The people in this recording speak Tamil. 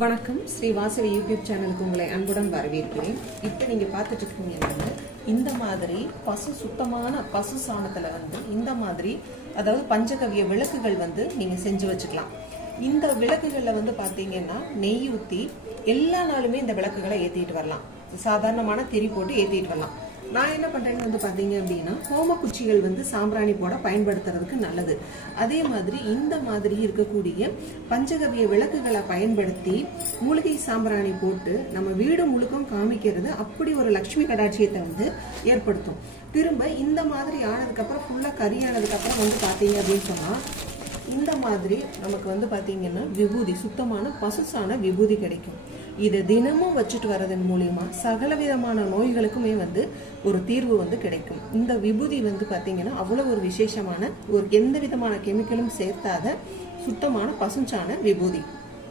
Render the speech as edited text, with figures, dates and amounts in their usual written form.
வணக்கம். ஸ்ரீ வாசவி யூடியூப் சேனலுக்கு உங்களை அன்புடன் வரவேற்கிறேன். இப்போ நீங்க பார்த்துட்டு இருக்கீங்க என்னன்னா, இந்த மாதிரி சுத்தமான பசு சாணத்துல இந்த மாதிரி அதாவது பஞ்சகவ்ய விளக்குகள் நீங்க செஞ்சு வச்சுக்கலாம். இந்த விளக்குகள்ல பாத்தீங்கன்னா நெய் ஊத்தி எல்லா நாளுமே இந்த விளக்குகளை ஏத்திட்டு வரலாம். சாதாரணமான திரி போட்டு ஏத்திட்டு வரலாம். நான் என்ன பண்றேன்னு பாத்தீங்க அப்படின்னா, ஹோம குச்சிகள் சாம்பிராணி போட பயன்படுத்துறதுக்கு நல்லது. அதே மாதிரி இந்த மாதிரி இருக்கக்கூடிய பஞ்சகவ்ய விளக்குகளை பயன்படுத்தி மூலிகை சாம்பிராணி போட்டு நம்ம வீடு முழுக்கம் காமிக்கிறது அப்படி ஒரு லட்சுமி கடாட்சியத்தை ஏற்படுத்தும். திரும்ப இந்த மாதிரி ஆனதுக்கு அப்புறம் ஃபுல்லா கரியானதுக்கு அப்புறம் பாத்தீங்க அப்படின்னு சொன்னா இந்த மாதிரி நமக்கு பாத்தீங்கன்னா விபூதி, சுத்தமான பசுசான விபூதி கிடைக்கும். இதை தினமும் வச்சுட்டு வரதன் மூலியமா சகல விதமான நோய்களுக்குமே ஒரு தீர்வு கிடைக்கும். இந்த விபூதி பாத்தீங்கன்னா அவ்வளவு ஒரு விசேஷமான, ஒரு எந்த விதமான கெமிக்கலும் சேர்த்தாத சுத்தமான பசுஞ்சான விபூதி.